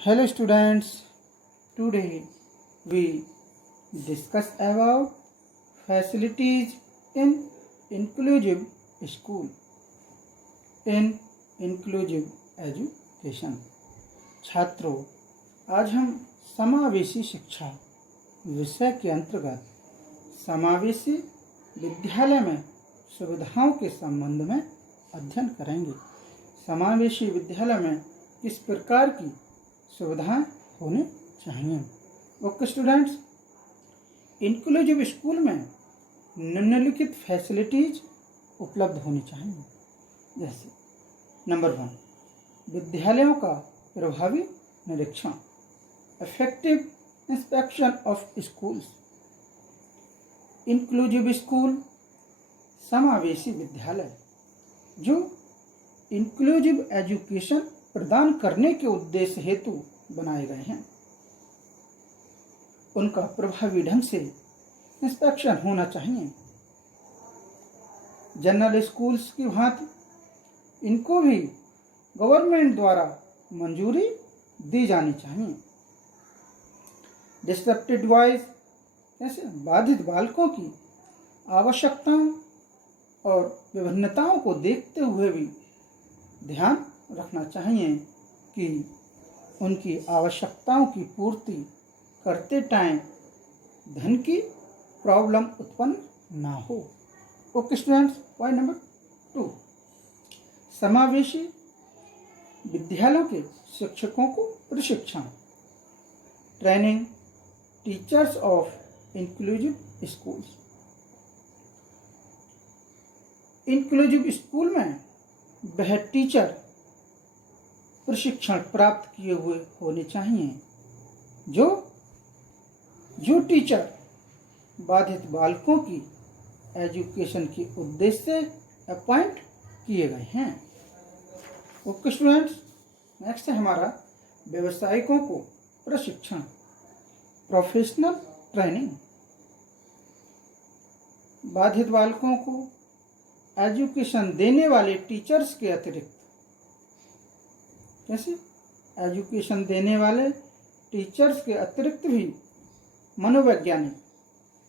Hello students, today we discuss about facilities in inclusive school, in inclusive education. छात्रों, आज हम समावेशी शिक्षा विषय के अंतर्गत समावेशी विद्यालय में सुविधाओं के संबंध में अध्ययन करेंगे। समावेशी विद्यालय में किस प्रकार की सुविधाएं होनी चाहिए। ओके स्टूडेंट्स, इंक्लूसिव स्कूल में निम्नलिखित फैसिलिटीज उपलब्ध होनी चाहिए। जैसे नंबर 1, विद्यालयों का प्रभावी निरीक्षण, effective inspection of schools. Inclusive school समावेशी विद्यालय जो इंक्लूसिव एजुकेशन प्रदान करने के उद्देश्य हेतु बनाए गए हैं, उनका प्रभावी ढंग से इंस्पेक्शन होना चाहिए। जनरल स्कूल्स की भांति इनको भी गवर्नमेंट द्वारा मंजूरी दी जानी चाहिए। डिसरप्टेड बॉयज, ऐसे बाधित बालकों की आवश्यकताओं और विभिन्नताओं को देखते हुए भी ध्यान रखना चाहिए कि उनकी आवश्यकताओं की पूर्ति करते टाइम धन की प्रॉब्लम उत्पन्न ना हो। ओके स्टूडेंट्स, पॉइंट नंबर 2, समावेशी विद्यालयों के शिक्षकों को प्रशिक्षण, training teachers of inclusive schools. Inclusive school में वह टीचर प्रशिक्षण प्राप्त किए हुए होने चाहिए जो टीचर बाधित बालकों की एजुकेशन के उद्देश्य से अपॉइंट किए गए हैं। ओके स्टूडेंट्स, नेक्स्ट है हमारा व्यवसायिकों को प्रशिक्षण, प्रोफेशनल ट्रेनिंग। बाधित बालकों को एजुकेशन देने वाले टीचर्स के अतिरिक्त, कैसे एजुकेशन देने वाले टीचर्स के अतिरिक्त भी मनोवैज्ञानिक,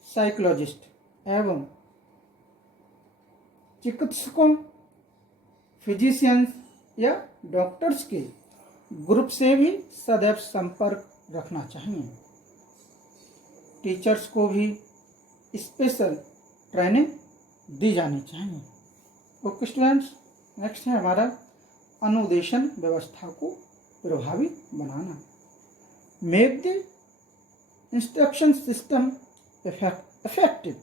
साइकोलॉजिस्ट एवं चिकित्सकों, फिजिशियंस या डॉक्टर्स के ग्रुप से भी सदैव संपर्क रखना चाहिए। टीचर्स को भी स्पेशल ट्रेनिंग दी जानी चाहिए। ओके स्टूडेंट्स, नेक्स्ट है हमारा अनुदेशन व्यवस्था को प्रभावी बनाना, make the instruction system effective.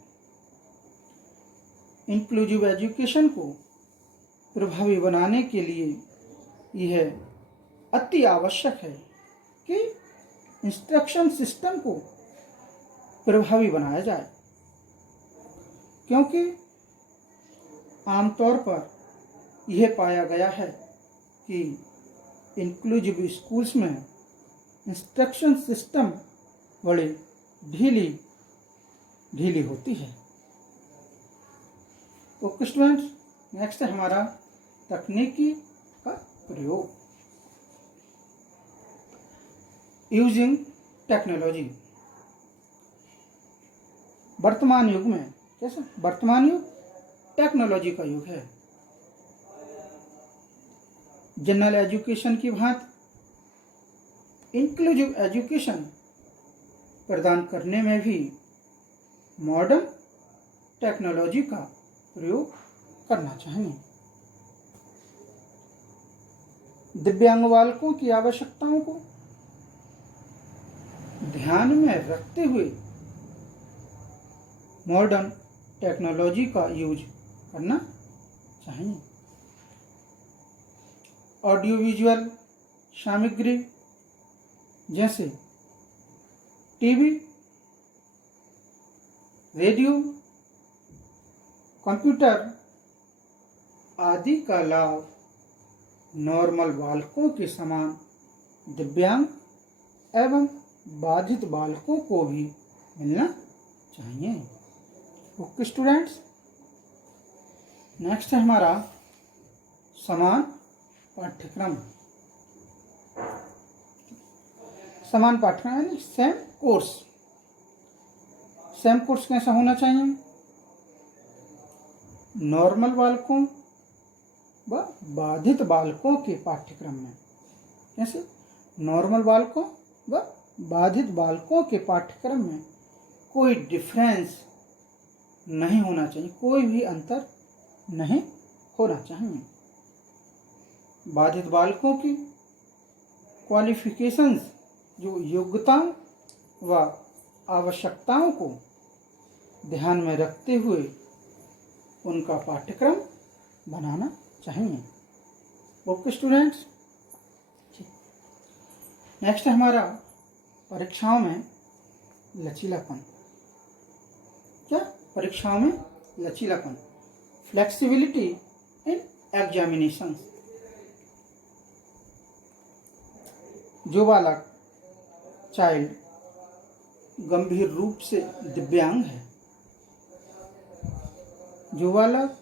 Inclusive education को प्रभावी बनाने के लिए यह अति आवश्यक है कि इंस्ट्रक्शन सिस्टम को प्रभावी बनाया जाए, क्योंकि आमतौर पर यह पाया गया है कि इंक्लूसिव स्कूल्स में इंस्ट्रक्शन सिस्टम बड़ी ढीली होती है। ओके स्टूडेंट्स, नेक्स्ट है हमारा तकनीकी का प्रयोग, यूजिंग टेक्नोलॉजी। वर्तमान युग में, कैसे वर्तमान युग टेक्नोलॉजी का युग है। जनरल एजुकेशन की भांति इंक्लूसिव एजुकेशन प्रदान करने में भी मॉडर्न टेक्नोलॉजी का प्रयोग करना चाहिए। दिव्यांग बालकों की आवश्यकताओं को ध्यान में रखते हुए मॉडर्न टेक्नोलॉजी का यूज करना चाहिए। ऑडियो विजुअल सामग्री जैसे टीवी, रेडियो, कंप्यूटर आदि का लाभ नॉर्मल बालकों के समान दिव्यांग एवं बाधित बालकों को भी मिलना चाहिए। ओके स्टूडेंट्स, नेक्स्ट है हमारा समान पाठ्यक्रम। समान पाठ्यक्रम यानी सेम कोर्स। सेम कोर्स कैसा होना चाहिए? नॉर्मल बालकों व बाधित बालकों के पाठ्यक्रम में। कैसे? नॉर्मल बालकों व बाधित बालकों के पाठ्यक्रम में कोई डिफरेंस नहीं होना चाहिए, कोई भी अंतर नहीं होना चाहिए। बाधित बालकों की क्वालिफिकेशंस, जो योग्यताओं व आवश्यकताओं को ध्यान में रखते हुए उनका पाठ्यक्रम बनाना चाहिए। ओके स्टूडेंट्स, नेक्स्ट है हमारा परीक्षाओं में लचीलापन। क्या? परीक्षाओं में लचीलापन, फ्लेक्सिबिलिटी इन एग्जामिनेशंस। जो बालक चाइल्ड गंभीर रूप से दिव्यांग है, जो बालक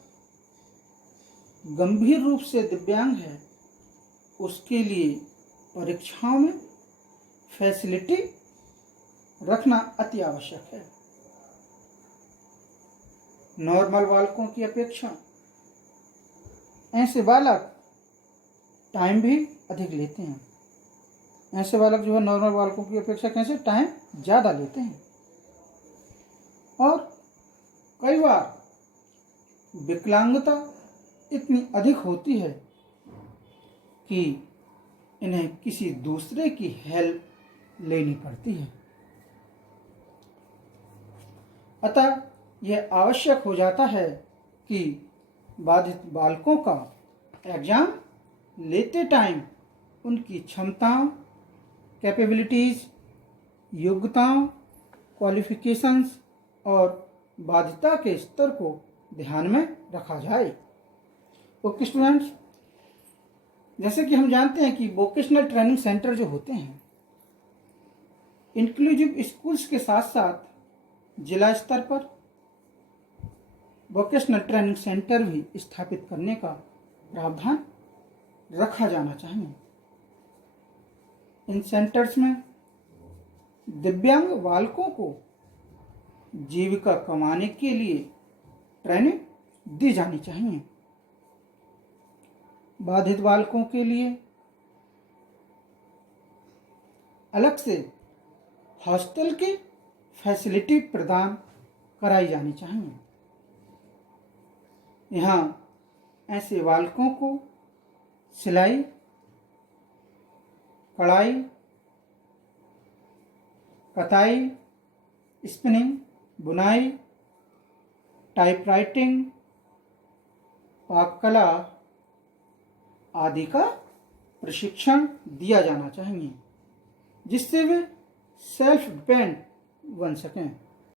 गंभीर रूप से दिव्यांग है, उसके लिए परीक्षाओं में फैसिलिटी रखना अति आवश्यक है। नॉर्मल बालकों की अपेक्षा ऐसे बालक टाइम भी अधिक लेते हैं। ऐसे बालक जो है नॉर्मल बालकों की अपेक्षा कैसे टाइम ज़्यादा लेते हैं, और कई बार विकलांगता इतनी अधिक होती है कि इन्हें किसी दूसरे की हेल्प लेनी पड़ती है। अतः यह आवश्यक हो जाता है कि बाधित बालकों का एग्जाम लेते टाइम उनकी क्षमताओं, कैपेबिलिटीज़, योग्यताओं, क्वालिफिकेशंस और बाध्यता के स्तर को ध्यान में रखा जाए। ओके स्टूडेंट्स, जैसे कि हम जानते हैं कि वोकेशनल ट्रेनिंग सेंटर जो होते हैं, इंक्लूसिव स्कूल्स के साथ साथ जिला स्तर पर वोकेशनल ट्रेनिंग सेंटर भी स्थापित करने का प्रावधान रखा जाना चाहिए। इन सेंटर्स में दिव्यांग बालकों को जीविका कमाने के लिए ट्रेनिंग दी जानी चाहिए। बाधित बालकों के लिए अलग से हॉस्टल की फैसिलिटी प्रदान कराई जानी चाहिए। यहाँ ऐसे बालकों को सिलाई, कढ़ाई, कताई, स्पिनिंग, बुनाई, टाइपराइटिंग, पाक कला आदि का प्रशिक्षण दिया जाना चाहिए, जिससे वे सेल्फ डिपेंड बन सकें।